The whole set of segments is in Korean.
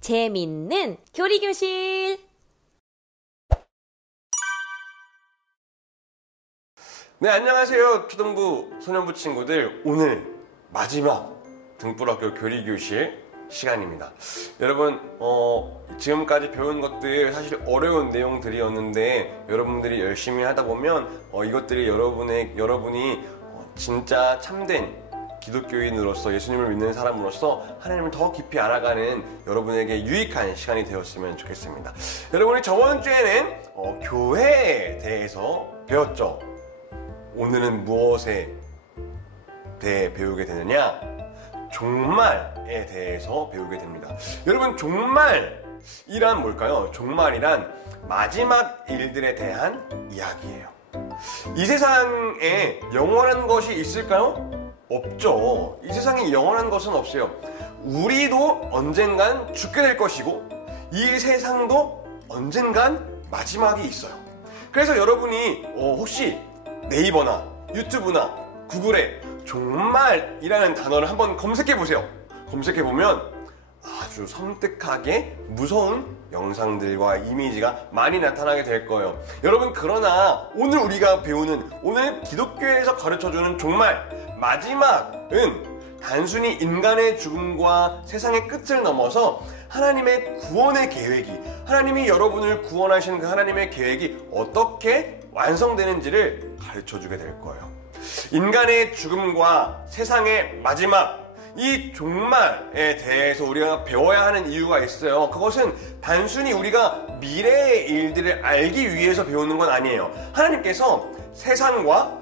재밌는 교리교실. 네, 안녕하세요. 초등부, 소년부 친구들. 오늘 마지막 등불학교 교리교실 시간입니다. 여러분, 지금까지 배운 것들 사실 어려운 내용들이었는데 여러분들이 열심히 하다 보면 이것들이 여러분이 진짜 참된 기독교인으로서, 예수님을 믿는 사람으로서 하나님을 더 깊이 알아가는 여러분에게 유익한 시간이 되었으면 좋겠습니다. 여러분이 저번 주에는 교회에 대해서 배웠죠. 오늘은 무엇에 대해 배우게 되느냐? 종말에 대해서 배우게 됩니다. 여러분, 종말이란 뭘까요? 종말이란 마지막 일들에 대한 이야기예요. 이 세상에 영원한 것이 있을까요? 없죠. 이 세상에 영원한 것은 없어요. 우리도 언젠간 죽게 될 것이고 이 세상도 언젠간 마지막이 있어요. 그래서 여러분이 혹시 네이버나 유튜브나 구글에 종말이라는 단어를 한번 검색해보세요. 검색해보면 아주 섬뜩하게 무서운 영상들과 이미지가 많이 나타나게 될 거예요. 여러분, 그러나 오늘 우리가 배우는, 오늘 기독교에서 가르쳐주는 종말, 마지막은 단순히 인간의 죽음과 세상의 끝을 넘어서 하나님의 구원의 계획이, 하나님이 여러분을 구원하시는 그 하나님의 계획이 어떻게 완성되는지를 가르쳐주게 될 거예요. 인간의 죽음과 세상의 마지막, 이 종말에 대해서 우리가 배워야 하는 이유가 있어요. 그것은 단순히 우리가 미래의 일들을 알기 위해서 배우는 건 아니에요. 하나님께서 세상과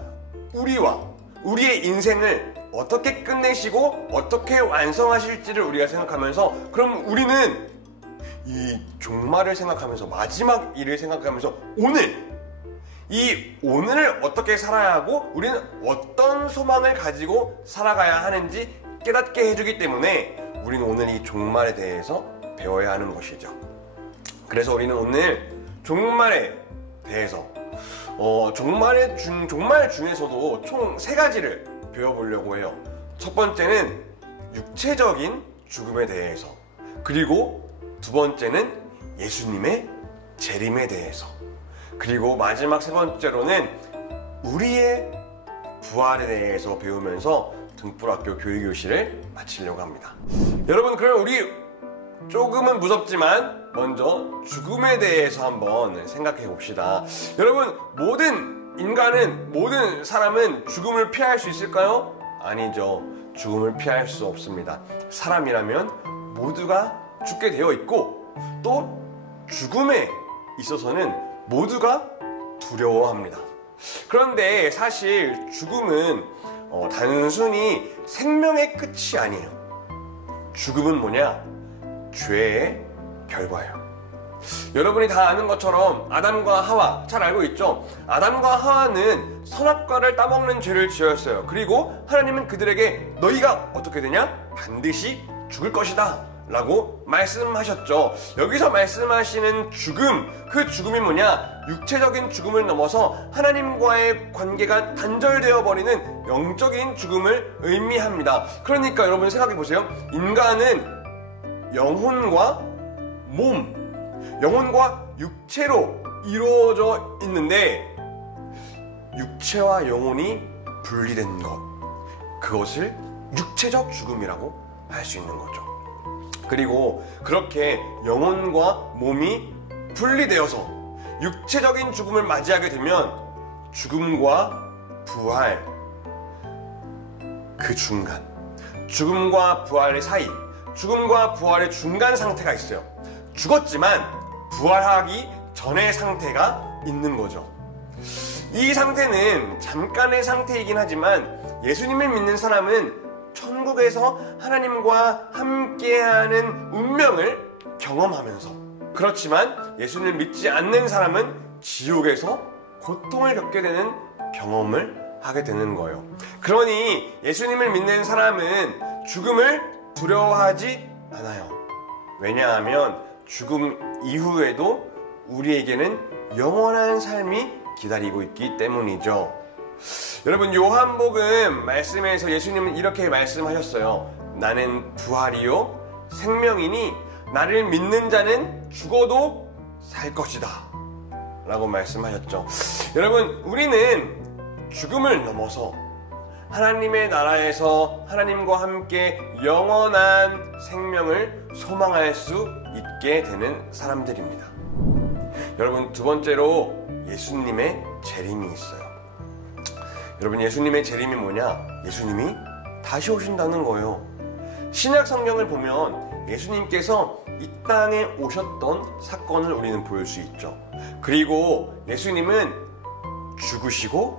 우리의 인생을 어떻게 끝내시고 어떻게 완성하실지를 우리가 생각하면서, 그럼 우리는 이 종말을 생각하면서, 마지막 일을 생각하면서 오늘을 어떻게 살아야 하고 우리는 어떤 소망을 가지고 살아가야 하는지 깨닫게 해주기 때문에 우리는 오늘 이 종말에 대해서 배워야 하는 것이죠. 그래서 우리는 오늘 종말에 대해서 종말 중에서도 총 3가지를 배워보려고 해요. 첫 번째는 육체적인 죽음에 대해서, 그리고 두 번째는 예수님의 재림에 대해서, 그리고 마지막 3번째로는 우리의 부활에 대해서 배우면서 등불학교 교리교실을 마치려고 합니다. 여러분, 그럼 우리 조금은 무섭지만 먼저 죽음에 대해서 한번 생각해 봅시다. 여러분, 모든 사람은 죽음을 피할 수 있을까요? 아니죠. 죽음을 피할 수 없습니다. 사람이라면 모두가 죽게 되어 있고, 또 죽음에 있어서는 모두가 두려워합니다. 그런데 사실 죽음은 단순히 생명의 끝이 아니에요. 죽음은 뭐냐? 죄의 결과예요. 여러분이 다 아는 것처럼 아담과 하와, 잘 알고 있죠? 아담과 하와는 선악과를 따먹는 죄를 지었어요. 그리고 하나님은 그들에게 너희가 어떻게 되냐? 반드시 죽을 것이다 라고 말씀하셨죠. 여기서 말씀하시는 죽음, 그 죽음이 뭐냐? 육체적인 죽음을 넘어서 하나님과의 관계가 단절되어 버리는 영적인 죽음을 의미합니다. 그러니까 여러분 생각해 보세요. 인간은 영혼과 육체로 이루어져 있는데, 육체와 영혼이 분리된 것, 그것을 육체적 죽음이라고 할 수 있는 거죠. 그리고 그렇게 영혼과 몸이 분리되어서 육체적인 죽음을 맞이하게 되면 죽음과 부활, 그 중간, 죽음과 부활의 사이, 죽음과 부활의 중간 상태가 있어요. 죽었지만 부활하기 전의 상태가 있는 거죠. 이 상태는 잠깐의 상태이긴 하지만 예수님을 믿는 사람은 천국에서 하나님과 함께하는 운명을 경험하면서, 그렇지만 예수님을 믿지 않는 사람은 지옥에서 고통을 겪게 되는 경험을 하게 되는 거예요. 그러니 예수님을 믿는 사람은 죽음을 두려워하지 않아요. 왜냐하면 죽음 이후에도 우리에게는 영원한 삶이 기다리고 있기 때문이죠. 여러분, 요한복음 말씀에서 예수님은 이렇게 말씀하셨어요. 나는 부활이요 생명이니 나를 믿는 자는 죽어도 살 것이다 라고 말씀하셨죠. 여러분, 우리는 죽음을 넘어서 하나님의 나라에서 하나님과 함께 영원한 생명을 소망할 수 있게 되는 사람들입니다. 여러분, 두 번째로 예수님의 재림이 있어요. 여러분, 예수님의 재림이 뭐냐? 예수님이 다시 오신다는 거예요. 신약 성경을 보면 예수님께서 이 땅에 오셨던 사건을 우리는 볼 수 있죠. 그리고 예수님은 죽으시고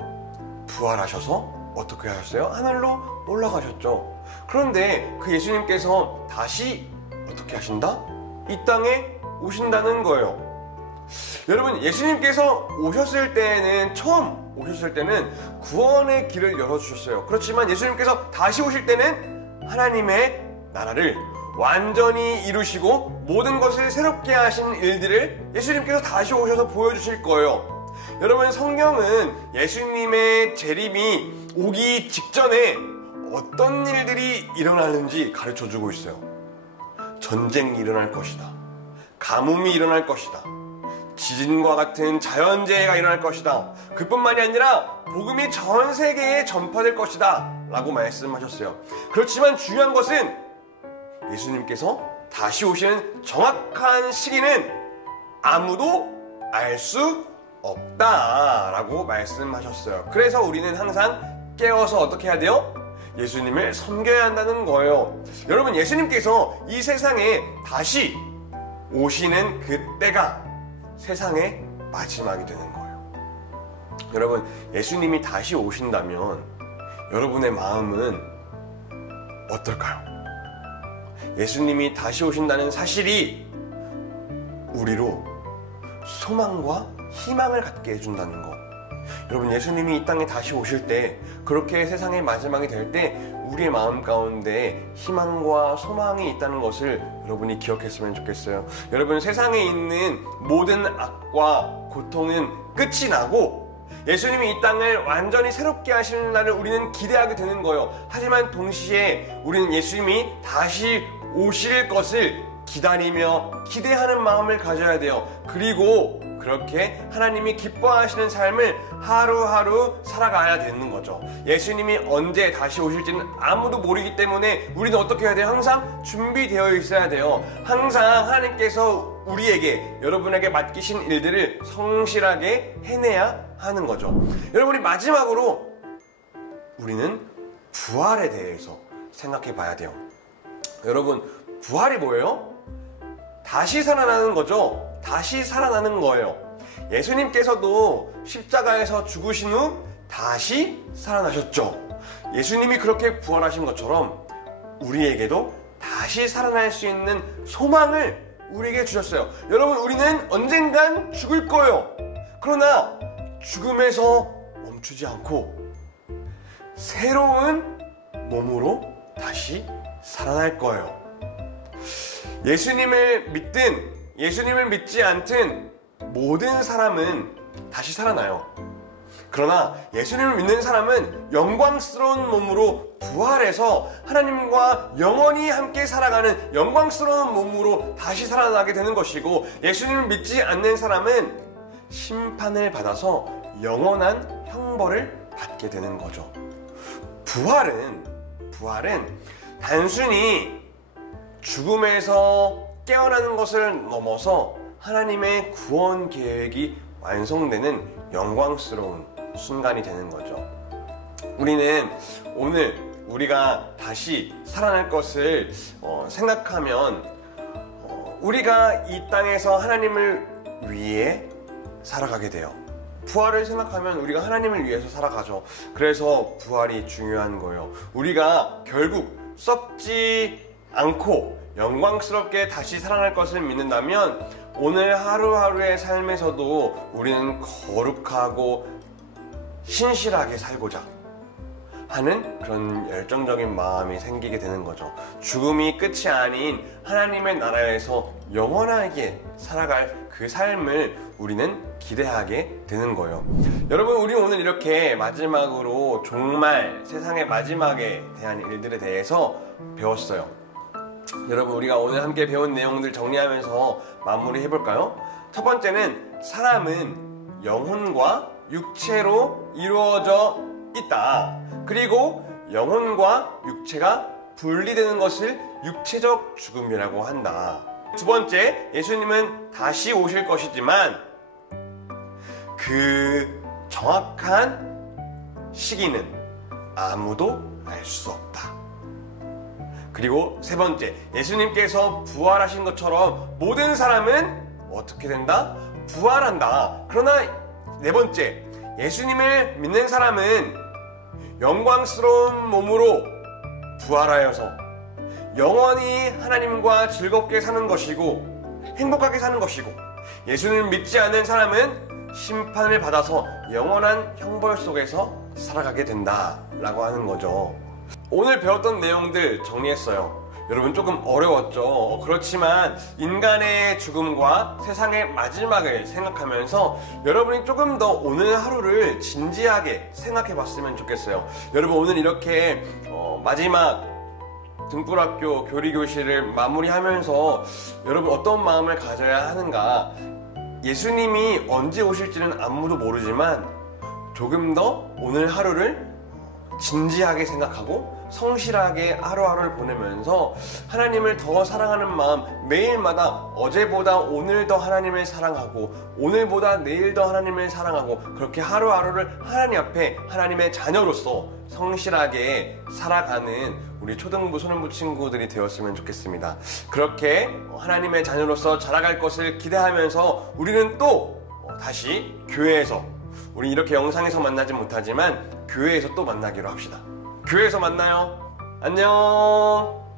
부활하셔서 어떻게 하셨어요? 하늘로 올라가셨죠. 그런데 그 예수님께서 다시 어떻게 하신다? 이 땅에 오신다는 거예요. 여러분, 예수님께서 처음 오셨을 때는 구원의 길을 열어주셨어요. 그렇지만 예수님께서 다시 오실 때는 하나님의 나라를 완전히 이루시고 모든 것을 새롭게 하신 일들을 예수님께서 다시 오셔서 보여주실 거예요. 여러분, 성경은 예수님의 재림이 오기 직전에 어떤 일들이 일어나는지 가르쳐주고 있어요. 전쟁이 일어날 것이다. 가뭄이 일어날 것이다. 지진과 같은 자연재해가 일어날 것이다. 그뿐만이 아니라 복음이 전 세계에 전파될 것이다 라고 말씀하셨어요. 그렇지만 중요한 것은 예수님께서 다시 오시는 정확한 시기는 아무도 알 수 없다라고 말씀하셨어요. 그래서 우리는 항상 깨어서 어떻게 해야 돼요? 예수님을 섬겨야 한다는 거예요. 여러분, 예수님께서 이 세상에 다시 오시는 그때가 세상의 마지막이 되는 거예요. 여러분, 예수님이 다시 오신다면 여러분의 마음은 어떨까요? 예수님이 다시 오신다는 사실이 우리로 소망과 희망을 갖게 해준다는 것. 여러분, 예수님이 이 땅에 다시 오실 때, 그렇게 세상의 마지막이 될 때 우리의 마음 가운데 희망과 소망이 있다는 것을 여러분이 기억했으면 좋겠어요. 여러분, 세상에 있는 모든 악과 고통은 끝이 나고 예수님이 이 땅을 완전히 새롭게 하시는 날을 우리는 기대하게 되는 거예요. 하지만 동시에 우리는 예수님이 다시 오실 것을 기다리며 기대하는 마음을 가져야 돼요. 그리고 그렇게 하나님이 기뻐하시는 삶을 하루하루 살아가야 되는 거죠. 예수님이 언제 다시 오실지는 아무도 모르기 때문에 우리는 어떻게 해야 돼요? 항상 준비되어 있어야 돼요. 항상 하나님께서 우리에게, 여러분에게 맡기신 일들을 성실하게 해내야 하는 거죠. 여러분이 마지막으로 우리는 부활에 대해서 생각해 봐야 돼요. 여러분, 부활이 뭐예요? 다시 살아나는 거죠. 다시 살아나는 거예요. 예수님께서도 십자가에서 죽으신 후 다시 살아나셨죠. 예수님이 그렇게 부활하신 것처럼 우리에게도 다시 살아날 수 있는 소망을 우리에게 주셨어요. 여러분, 우리는 언젠간 죽을 거예요. 그러나 죽음에서 멈추지 않고 새로운 몸으로 다시 살아날 거예요. 예수님을 믿든 예수님을 믿지 않든 모든 사람은 다시 살아나요. 그러나 예수님을 믿는 사람은 영광스러운 몸으로 부활해서 하나님과 영원히 함께 살아가는 영광스러운 몸으로 다시 살아나게 되는 것이고, 예수님을 믿지 않는 사람은 심판을 받아서 영원한 형벌을 받게 되는 거죠. 부활은 단순히 죽음에서 깨어나는 것을 넘어서 하나님의 구원 계획이 완성되는 영광스러운 순간이 되는 거죠. 우리는 오늘 우리가 다시 살아날 것을 생각하면 우리가 이 땅에서 하나님을 위해 살아가게 돼요. 부활을 생각하면 우리가 하나님을 위해서 살아가죠. 그래서 부활이 중요한 거예요. 우리가 결국 썩지 않고 영광스럽게 다시 살아날 것을 믿는다면 오늘 하루하루의 삶에서도 우리는 거룩하고 신실하게 살고자 하는 그런 열정적인 마음이 생기게 되는 거죠. 죽음이 끝이 아닌 하나님의 나라에서 영원하게 살아갈 그 삶을 우리는 기대하게 되는 거예요. 여러분, 우리 오늘 이렇게 마지막으로 정말 세상의 마지막에 대한 일들에 대해서 배웠어요. 여러분, 우리가 오늘 함께 배운 내용들 정리하면서 마무리 해볼까요? 첫 번째는 사람은 영혼과 육체로 이루어져 있다. 그리고 영혼과 육체가 분리되는 것을 육체적 죽음이라고 한다. 두 번째, 예수님은 다시 오실 것이지만 그 정확한 시기는 아무도 알 수 없다. 그리고 세 번째, 예수님께서 부활하신 것처럼 모든 사람은 어떻게 된다? 부활한다. 그러나 네 번째, 예수님을 믿는 사람은 영광스러운 몸으로 부활하여서 영원히 하나님과 즐겁게 사는 것이고 행복하게 사는 것이고, 예수님을 믿지 않는 사람은 심판을 받아서 영원한 형벌 속에서 살아가게 된다라고 하는 거죠. 오늘 배웠던 내용들 정리했어요. 여러분, 조금 어려웠죠? 그렇지만 인간의 죽음과 세상의 마지막을 생각하면서 여러분이 조금 더 오늘 하루를 진지하게 생각해 봤으면 좋겠어요. 여러분, 오늘 이렇게 마지막 등불학교 교리교실을 마무리하면서 여러분 어떤 마음을 가져야 하는가? 예수님이 언제 오실지는 아무도 모르지만 조금 더 오늘 하루를 진지하게 생각하고 성실하게 하루하루를 보내면서 하나님을 더 사랑하는 마음, 매일마다 어제보다 오늘 더 하나님을 사랑하고 오늘보다 내일 더 하나님을 사랑하고, 그렇게 하루하루를 하나님 앞에 하나님의 자녀로서 성실하게 살아가는 우리 초등부, 소년부 친구들이 되었으면 좋겠습니다. 그렇게 하나님의 자녀로서 자라갈 것을 기대하면서 우리는 또 다시 교회에서, 우리 이렇게 영상에서 만나지 못하지만 교회에서 또 만나기로 합시다. 교회에서 만나요. 안녕.